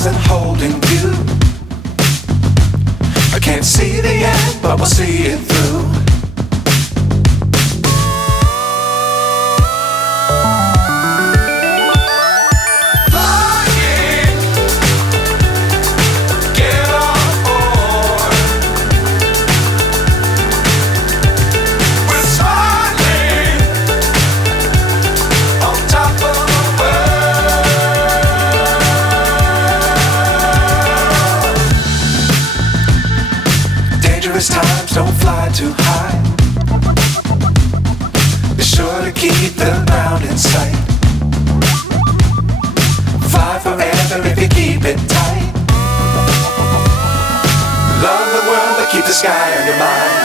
stars and holding you. I can't see the end, but we'll see it through. Times don't fly too high. Be sure to keep the ground in sight. Fly forever if you keep it tight. Love the world but keep the sky on your mind.